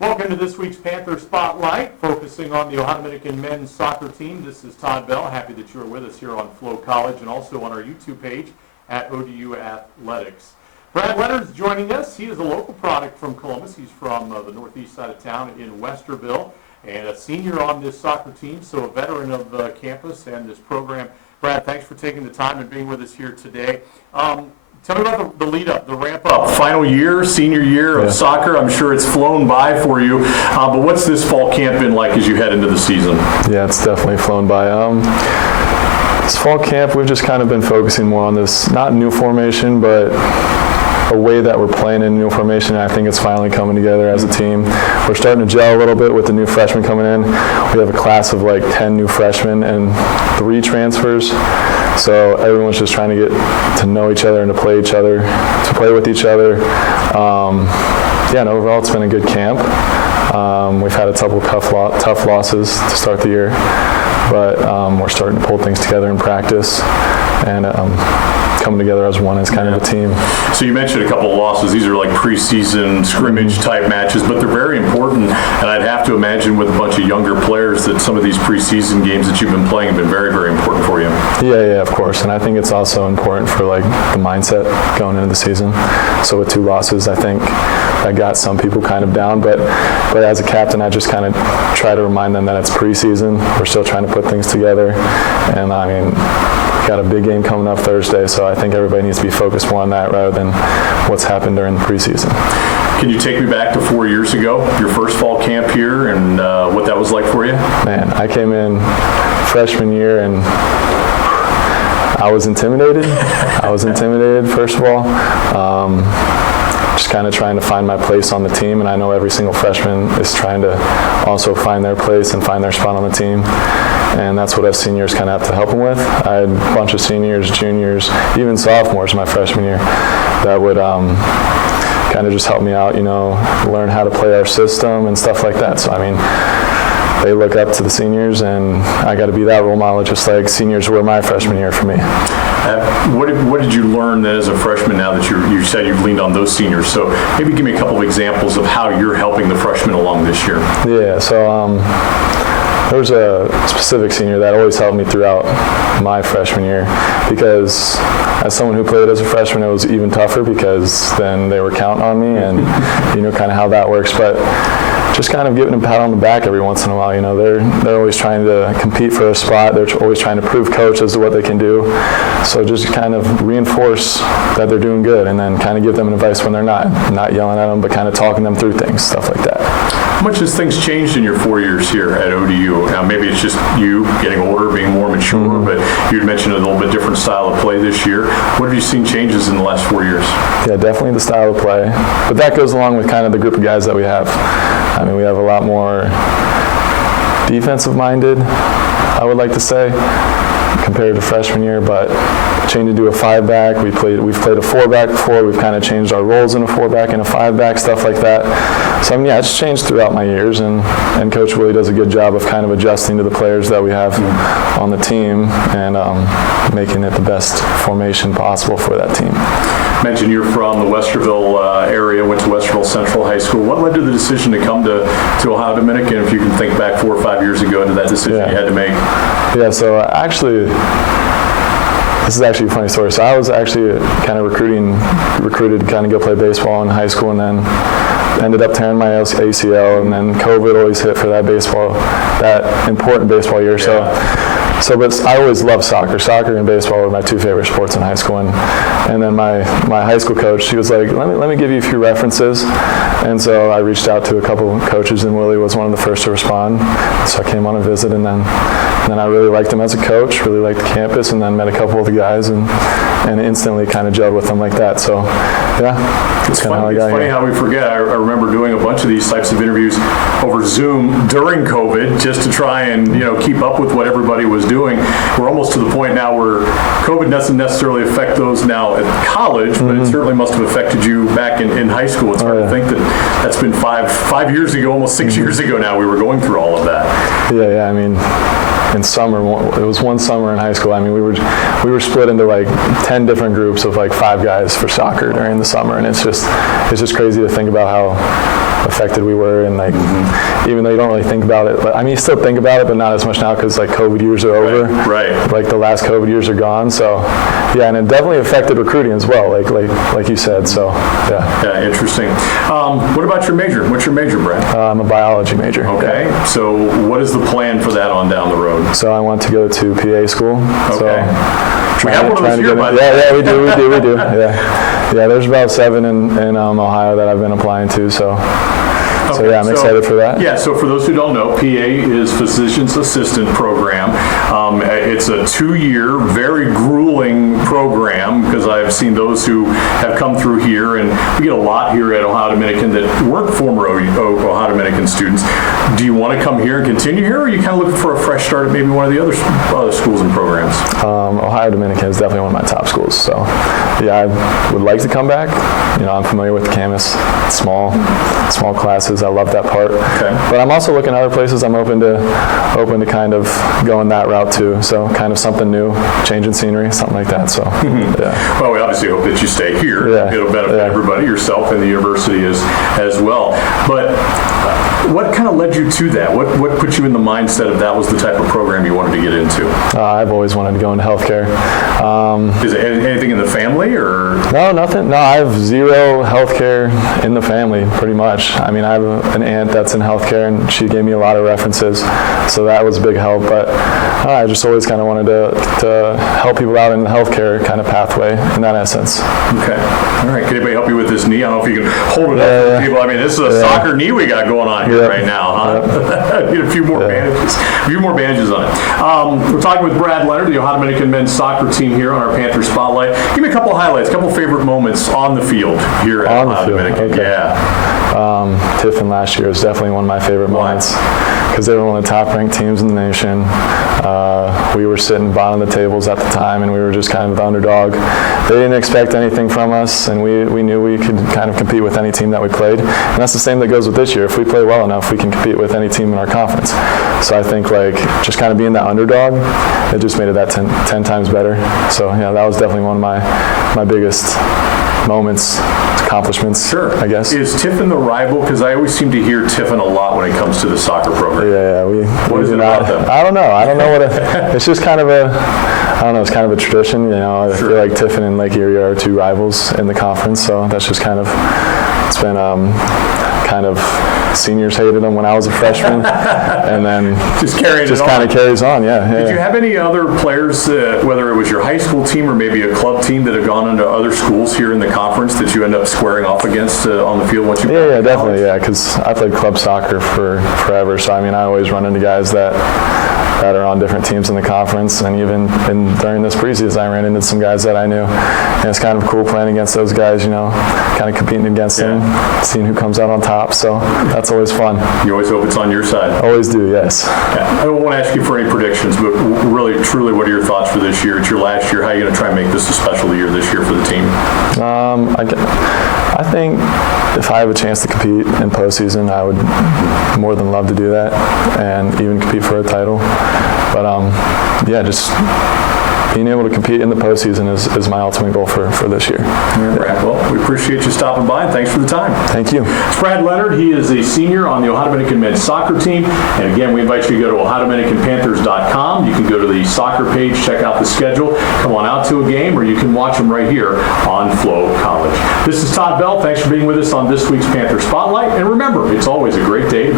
Welcome to this week's Panther Spotlight, focusing on the Ohio Dominican men's soccer team. This is Todd Bell. Happy that you're with us here on Flow College and also on our YouTube page at ODU Athletics. Brad Leonard is joining us. He is a local product from Columbus. He's from the northeast side of town in Westerville and a senior on this soccer team, so a veteran of the campus and this program. Brad, thanks for taking the time and being with us here today. Tell me about the lead up, the ramp up. Final year, senior year of soccer. I'm sure it's flown by for you. But what's this fall camp been like as you head into the season? Yeah, it's definitely flown by. This fall camp, we've just kind of been focusing more on this, not new formation, but a way that we're playing in new formation. And I think it's finally coming together as a team. We're starting to gel a little bit with the new freshmen coming in. We have a class of like 10 new freshmen and 3 transfers. So everyone's just trying to get to know each other and to play with each other. And overall it's been a good camp. We've had a couple tough losses to start the year, but we're starting to pull things together in practice and coming together as one, as kind of a team. So you mentioned a couple of losses. These are like preseason scrimmage type matches, but they're very important. And I'd have to imagine with a bunch of younger players that some of these preseason games that you've been playing have been very, very important for you. Yeah, of course. And I think it's also important for like the mindset going into the season. So with 2 losses, I think that got some people kind of down. But as a captain, I just kind of try to remind them that it's preseason. We're still trying to put things together. And I mean, got a big game coming up Thursday, so I think everybody needs to be focused more on that rather than what's happened during the preseason. Can you take me back to 4 years ago, your first fall camp here, and what that was like for you? Man, I came in freshman year and I was intimidated. First of all. Just kind of trying to find my place on the team, and I know every single freshman is trying to also find their place and find their spot on the team, and that's what us seniors kind of have to help them with. I had a bunch of seniors, juniors, even sophomores my freshman year that would kind of just help me out, learn how to play our system and stuff like that. So I mean, they look up to the seniors, and I got to be that role model just like seniors were my freshman year for me. What did you learn then as a freshman now that you said you've leaned on those seniors? So maybe give me a couple of examples of how you're helping the freshmen along this year. Yeah, so there was a specific senior that always helped me throughout my freshman year because as someone who played as a freshman, it was even tougher because then they were counting on me and kind of how that works. But just kind of giving them a pat on the back every once in a while. They're always trying to compete for a spot. They're always trying to prove coach as to what they can do. So just kind of reinforce that they're doing good and then kind of give them advice when they're not yelling at them, but kind of talking them through things, stuff like that. How much has things changed in your 4 years here at ODU? Now, maybe it's just you getting older, being more mature, but you'd mentioned a little bit different style of play this year. What have you seen changes in the last 4 years? Yeah, definitely the style of play. But that goes along with kind of the group of guys that we have. I mean, we have a lot more defensive-minded, I would like to say, compared to freshman year, but changing to a 5-back. We've played a 4-back before. We've kind of changed our roles in a 4-back and a 5-back, stuff like that. So, it's changed throughout my years, and Coach really does a good job of kind of adjusting to the players that we have on the team and making it the best formation possible for that team. You mentioned you're from the Westerville area, went to Westerville Central High School. What led to the decision to come to Ohio Dominican, if you can think back 4 or 5 years ago to that decision you had to make? Yeah, so actually, this is actually a funny story. So I was actually kind of recruited to kind of go play baseball in high school, and then ended up tearing my ACL, and then COVID always hit for that important baseball year. But I always loved soccer. Soccer and baseball were my 2 favorite sports in high school. And then my high school coach, he was like, let me give you a few references. And so I reached out to a couple of coaches, and Willie was one of the first to respond. So I came on a visit, and then I really liked him as a coach, really liked the campus, and then met a couple of the guys and instantly kind of gelled with them like that. So, yeah, it's kind of how I got here. It's funny how we forget. I remember doing a bunch of these types of interviews over Zoom during COVID just to try and keep up with what everybody was doing. We're almost to the point now where COVID doesn't necessarily affect those now at college, but it certainly must have affected you back in high school. It's hard to think that's been five years ago, almost 6 years ago now. We were going through all of that. Yeah. I mean, in summer, it was one summer in high school. I mean, we were split into like 10 different groups of like 5 guys for soccer during the summer, and it's just crazy to think about affected we were, and like even though you don't really think about it, I mean you still think about it, but not as much now because like COVID years are over. Right. Like the last COVID years are gone. So yeah, and it definitely affected recruiting as well. Like you said. So yeah. Yeah, interesting. What about your major? What's your major, Brad? I'm a biology major. Okay. Yeah. So what is the plan for that on down the road? So I want to go to PA school. Okay. So we have one of those here, by the way. Yeah, we do. Yeah, there's about 7 in Ohio that I've been applying to. So yeah, I'm excited for that. Yeah, so for those who don't know, PA is Physician's Assistant Program. It's a 2-year, very grueling program because I've seen those who have come through here, and we get a lot here at Ohio Dominican that weren't former Ohio Dominican students. Do you want to come here and continue here, or are you kind of looking for a fresh start at maybe one of the other schools and programs? Ohio Dominican is definitely one of my top schools. So yeah, I would like to come back. You know, I'm familiar with the campus. It's small classes. I love that part. Okay. But I'm also looking at other places. I'm open to kind of going that route too. So kind of something new, changing scenery, something like that. So yeah. Well, we obviously hope that you stay here. Yeah. It'll benefit everybody, yourself and the university as well. But what kind of led you to that? What put you in the mindset of that was the type of program you wanted to get into? I've always wanted to go into healthcare. Is it anything in the family or? No, nothing. No, I have zero healthcare in the family, pretty much. I mean, I have an aunt that's in healthcare, and she gave me a lot of references, so that was a big help. But I just always kind of wanted to help people out in the healthcare kind of pathway in that essence. Okay. All right. Can anybody help you with this knee? I don't know if you can hold it up for people. I mean, this is a soccer knee we got going on here right now, huh? Need a few more bandages. A few more bandages on it. We're talking with Brad Leonard, the Ohio Dominican men's soccer team here on our Panther Spotlight. Give me a couple highlights, a couple favorite moments on the field here at Ohio Dominican. Okay. Yeah. Tiffin last year was definitely one of my favorite moments because they were one of the top-ranked teams in the nation. We were sitting bottom of the tables at the time, and we were just kind of the underdog. They didn't expect anything from us, and we knew we could kind of compete with any team that we played. And that's the same that goes with this year. If we play well enough, we can compete with any team in our conference. So I think like just kind of being that underdog, it just made it that 10 times better. So yeah, that was definitely one of my biggest moments, accomplishments, I guess. Is Tiffin the rival? Because I always seem to hear Tiffin a lot when it comes to the soccer program. Yeah. What is it about them? I don't know what it's just kind of it's kind of a tradition, you know. I feel like Tiffin and Lake Erie are 2 rivals in the conference, so that's just kind of, it's been kind of, seniors hated them when I was a freshman, and then just kind of carries on. Did you have any other players, whether it was your high school team or maybe a club team, that have gone into other schools here in the conference that you end up squaring off against on the field once you Yeah, definitely, because I played club soccer for forever, so I mean I always run into guys that are on different teams in the conference, and even during this preseason I ran into some guys that I knew, and it's kind of cool playing against those guys, you know, kind of competing against them, seeing who comes out on top, so that's always fun. You always hope it's on your side. Always do, yes. Yeah. I don't want to ask you for any predictions, but really, truly, what are your thoughts for this year? It's your last year. How are you going to try and make this a special year this year for the team? I think if I have a chance to compete in postseason, I would more than love to do that and even compete for a title. But just being able to compete in the postseason is my ultimate goal for this year. Well, we appreciate you stopping by, and thanks for the time. Thank you. It's Brad Leonard. He is a senior on the Ohio Dominican men's soccer team. And again, we invite you to go to OhioDominicanPanthers.com. You can go to the soccer page, check out the schedule, come on out to a game, or you can watch them right here on Flow College. This is Todd Bell. Thanks for being with us on this week's Panther Spotlight. And remember, it's always a great day